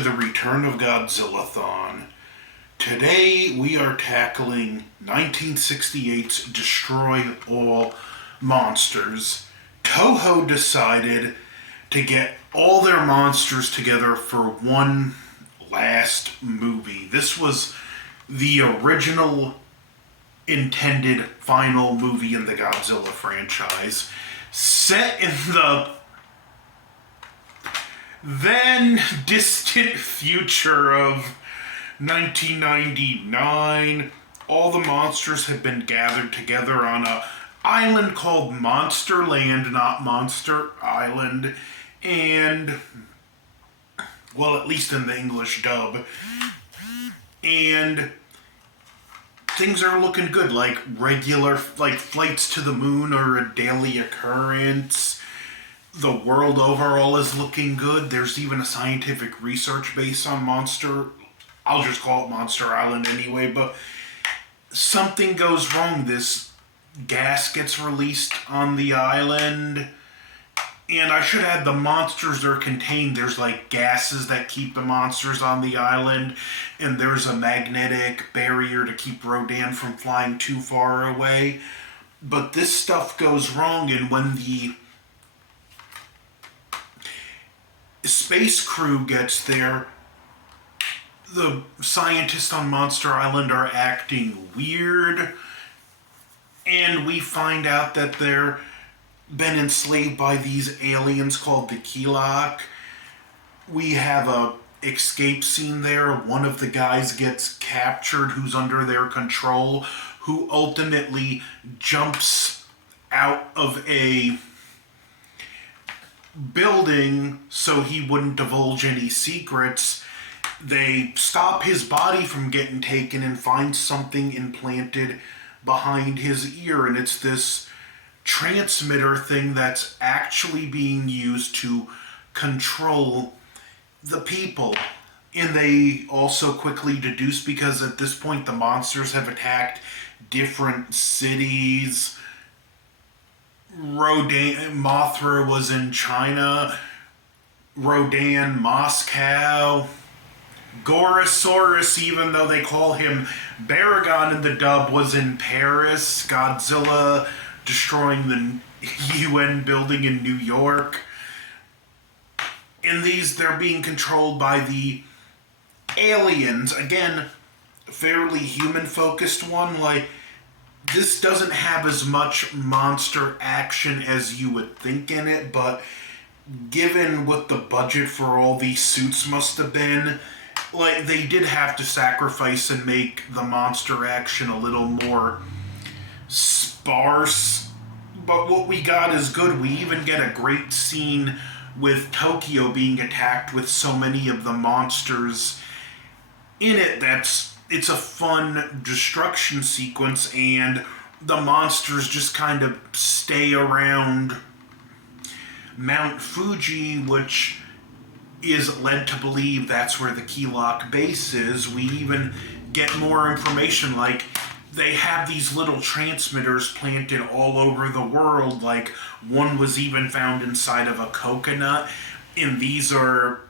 to the Return of Godzilla-thon. Today we are tackling 1968's Destroy All Monsters. TOHO decided to get all their monsters together for one last movie. This was the original intended final movie in the Godzilla franchise, set in the then distant future of 1999. All the monsters had been gathered together on a island called Monster Land, not Monster Island, and, well, at least in the English dub, and things are looking good, like regular, like flights to the moon are a daily occurrence. The world overall is looking good. There's even a scientific research base on I'll just call it Monster Island anyway, but something goes wrong. This gas gets released on the island, and I should add the monsters are contained. There's like gases that keep the monsters on the island, and there's a magnetic barrier to keep Rodan from flying too far away. But this stuff goes wrong, and when the space crew gets there, the scientists on Monster Island are acting weird, and we find out that they're been enslaved by these aliens called the Keelok. We have a escape scene there. One of the guys gets captured who's under their control, who ultimately jumps out of a building so he wouldn't divulge any secrets. They stop his body from getting taken and find something implanted behind his ear, and it's this transmitter thing that's actually being used to control the people. And they also quickly deduce, because at this point the monsters have attacked different cities. Mothra was in China, Rodan, Moscow, Gorosaurus, even though they call him Baragon in the dub, was in Paris, Godzilla destroying the UN building in New York. In these, they're being controlled by the aliens. Again, fairly human-focused one. Like, this doesn't have as much monster action as you would think in it, but given what the budget for all these suits must have been, like, they did have to sacrifice and make the monster action a little more sparse. But what we got is good. We even get a great scene with Tokyo being attacked with so many of the monsters in it. It's a fun destruction sequence, and the monsters just kind of stay around Mount Fuji, which is led to believe that's where the Keelok base is. We even get more information, like they have these little transmitters planted all over the world. Like, one was even found inside of a coconut, and these are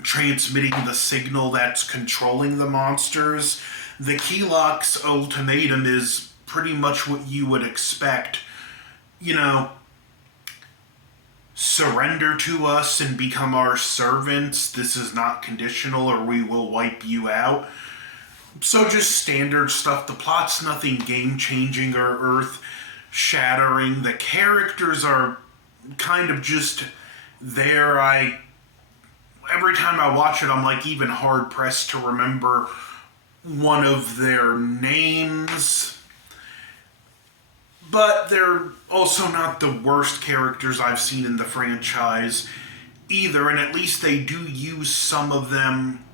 transmitting the signal that's controlling the monsters. The Keelok's ultimatum is pretty much what you would expect. You know, surrender to us and become our servants. This is not conditional, or we will wipe you out. So just standard stuff. The plot's nothing game-changing or earth-shattering. The characters are kind of just there. Every time I watch it, I'm like even hard-pressed to remember one of their names. But they're also not the worst characters I've seen in the franchise either, and at least they do use some of them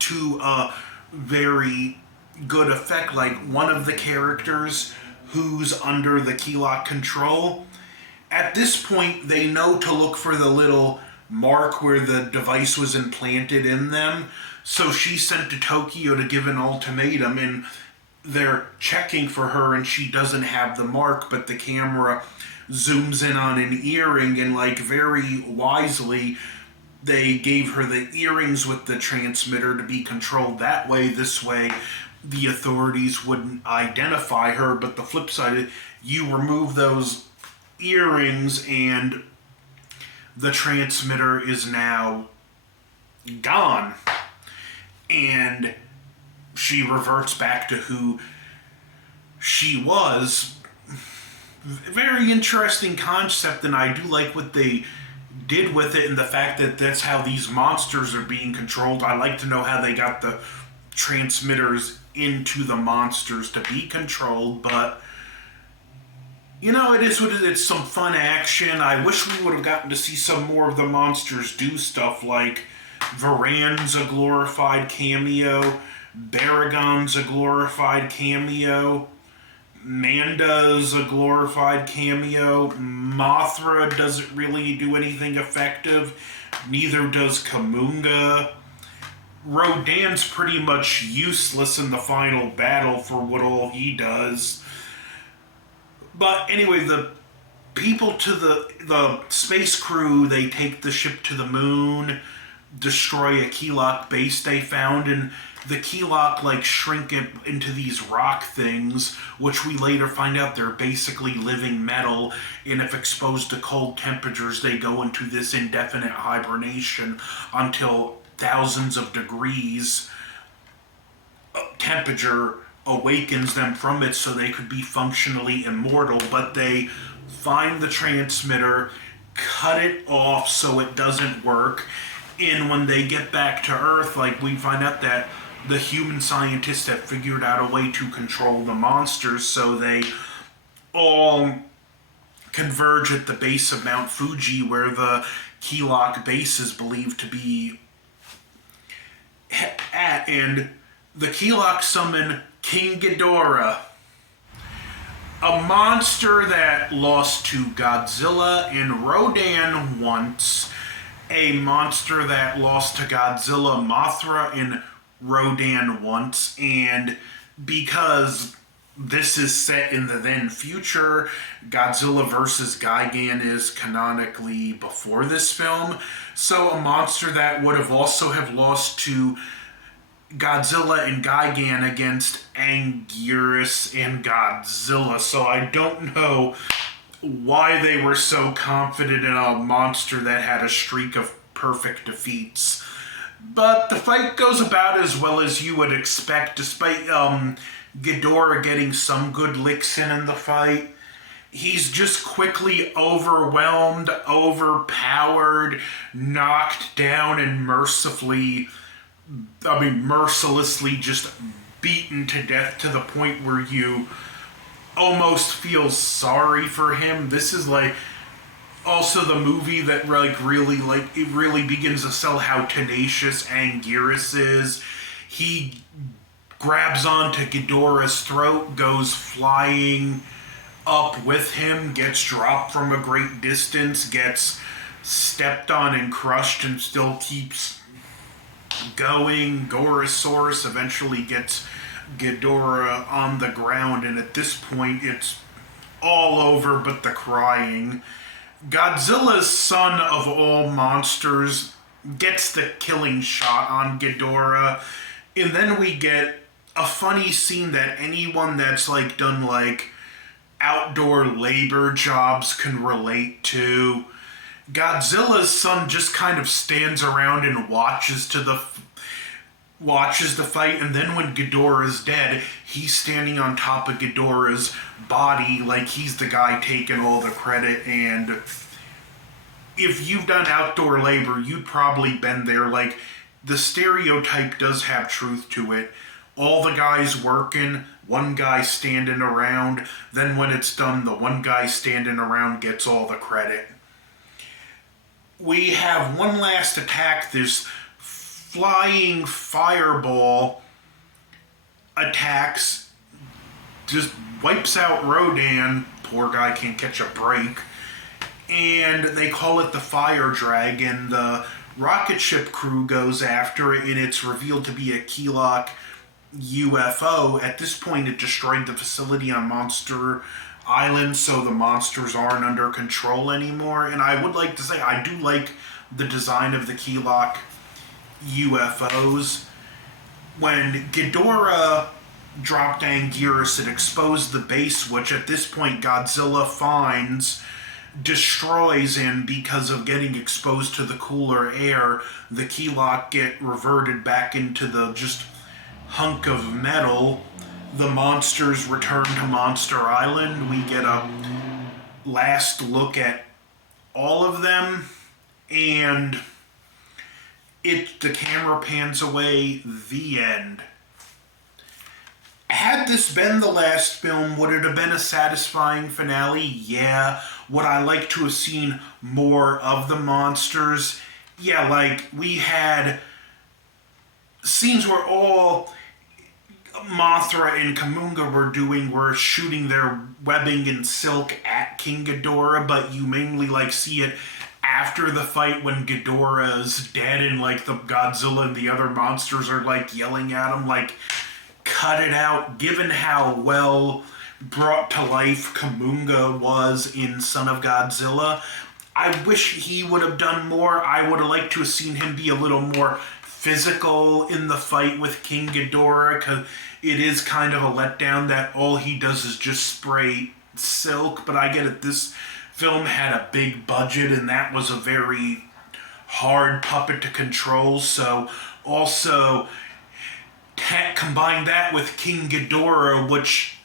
to a very good effect. Like, one of the characters who's under the Keelok control, at this point they know to look for the little mark where the device was implanted in them, so she's sent to Tokyo to give an ultimatum, and they're checking for her, and she doesn't have the mark, but the camera zooms in on an earring, and like very wisely they gave her the earrings with the transmitter to be controlled that way. This way, the authorities wouldn't identify her. But the flip side, you remove those earrings and the transmitter is now gone. And she reverts back to who she was. Very interesting concept, and I do like what they did with it, and the fact that that's how these monsters are being controlled. I like to know how they got the transmitters into the monsters to be controlled, but you know, it is what it is. It's some fun action. I wish we would have gotten to see some more of the monsters do stuff, like Varan's a glorified cameo, Baragon's a glorified cameo, Manda's a glorified cameo, Mothra doesn't really do anything effective, neither does Kamunga. Rodan's pretty much useless in the final battle for what all he does. But anyway, the people to the space crew, they take the ship to the moon, destroy a Keylok base they found, and the Keylok like shrink it into these rock things, which we later find out they're basically living metal, and if exposed to cold temperatures, they go into this indefinite hibernation until thousands of degrees temperature awakens them from it so they could be functionally immortal. But they find the transmitter, cut it off so it doesn't work, and when they get back to Earth, like, we find out that the human scientists have figured out a way to control the monsters, so they all converge at the base of Mount Fuji, where the Keylok base is believed to be at, and the Keylok summon King Ghidorah, a monster that lost to Godzilla and Rodan once, a monster that lost to Godzilla, Mothra, and Rodan once, and because this is set in the then future, Godzilla vs. Gigan is canonically before this film, so a monster that would have also have lost to Godzilla and Gigan against Anguirus and Godzilla. So I don't know why they were so confident in a monster that had a streak of perfect defeats. But the fight goes about as well as you would expect, despite Ghidorah getting some good licks in the fight. He's just quickly overwhelmed, overpowered, knocked down, and mercilessly just beaten to death to the point where you almost feel sorry for him. This is like also the movie that it really begins to sell how tenacious Anguirus is. He grabs onto Ghidorah's throat, goes flying up with him, gets dropped from a great distance, gets stepped on and crushed, and still keeps going. Gorosaurus eventually gets Ghidorah on the ground, and at this point it's all over but the crying. Godzilla's son of all monsters gets the killing shot on Ghidorah, and then we get a funny scene that anyone that's like done like outdoor labor jobs can relate to. Godzilla's son just kind of stands around and watches the fight, and then when Ghidorah's dead, he's standing on top of Ghidorah's body like he's the guy taking all the credit. And if you've done outdoor labor, you'd probably been there. Like, the stereotype does have truth to it. All the guys working, one guy standing around, then when it's done, the one guy standing around gets all the credit. We have one last attack. This flying fireball attacks, just wipes out Rodan. Poor guy can't catch a break. And they call it the Fire Dragon. The rocket ship crew goes after it, and it's revealed to be a Keylok UFO. At this point, it destroyed the facility on Monster Island, so the monsters aren't under control anymore. And I would like to say, I do like the design of the key lock UFOs. When Ghidorah dropped Anguirus, it exposed the base, which at this point Godzilla finds, destroys, and because of getting exposed to the cooler air, the key lock get reverted back into the just hunk of metal. The monsters return to Monster Island. We get a last look at all of them, and the camera pans away. The end. Had this been the last film, would it have been a satisfying finale? Yeah. Would I like to have seen more of the monsters? Yeah, like we had scenes where all Mothra and Kamunga were shooting their webbing and silk at King Ghidorah, but you mainly see it after the fight when Ghidorah's dead and the Godzilla and the other monsters are yelling at him, cut it out. Given how well brought to life Kamunga was in Son of Godzilla, I wish he would have done more. I would have liked to have seen him be a little more physical in the fight with King Ghidorah, because it is kind of a letdown that all he does is just spray silk. But I get it, this film had a big budget and that was a very hard puppet to control, so also combine that with King Ghidorah, which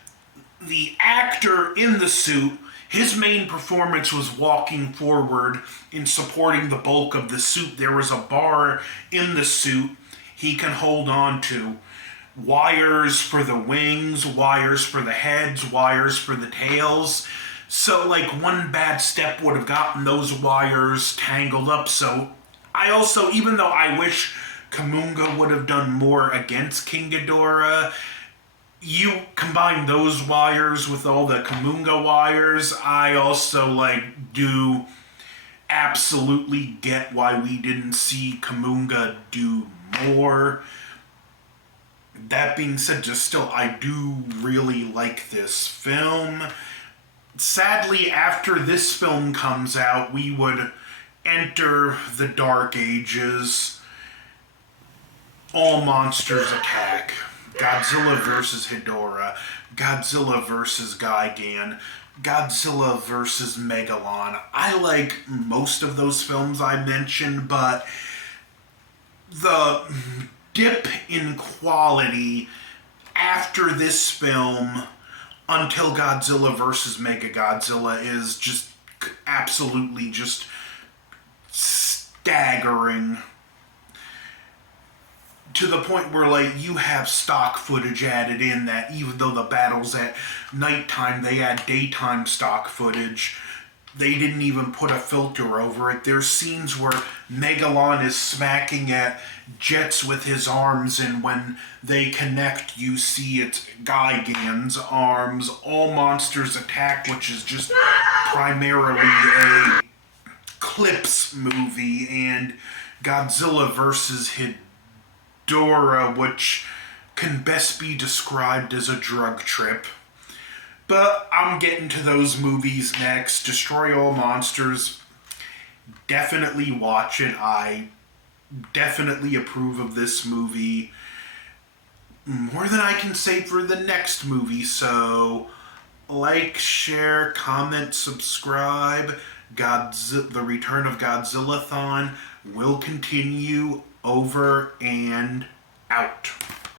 the actor in the suit, his main performance was walking forward in supporting the bulk of the suit. There was a bar in the suit he can hold on to. Wires for the wings, wires for the heads, wires for the tails. So, one bad step would have gotten those wires tangled up. So, I also, even though I wish Kamunga would have done more against King Ghidorah, you combine those wires with all the Kamunga wires, I also do absolutely get why we didn't see Kamunga do more. That being said, I do really like this film. Sadly, after this film comes out, we would enter the Dark Ages. All monsters attack. Godzilla vs. Ghidorah, Godzilla vs. Gigan, Godzilla vs. Megalon. I like most of those films I mentioned, but the dip in quality after this film until Godzilla vs. Mechagodzilla is just absolutely just staggering. To the point where, you have stock footage added in that even though the battle's at nighttime, they add daytime stock footage. They didn't even put a filter over it. There's scenes where Megalon is smacking at jets with his arms, and when they connect, you see it's Gigan's arms. All monsters attack, which is just primarily a clips movie, and Godzilla vs. Ghidorah, which can best be described as a drug trip. But I'm getting to those movies next. Destroy All Monsters. Definitely watch it. I definitely approve of this movie. More than I can say for the next movie. So, share, comment, subscribe. The Return of Godzilla-thon will continue. Over and out.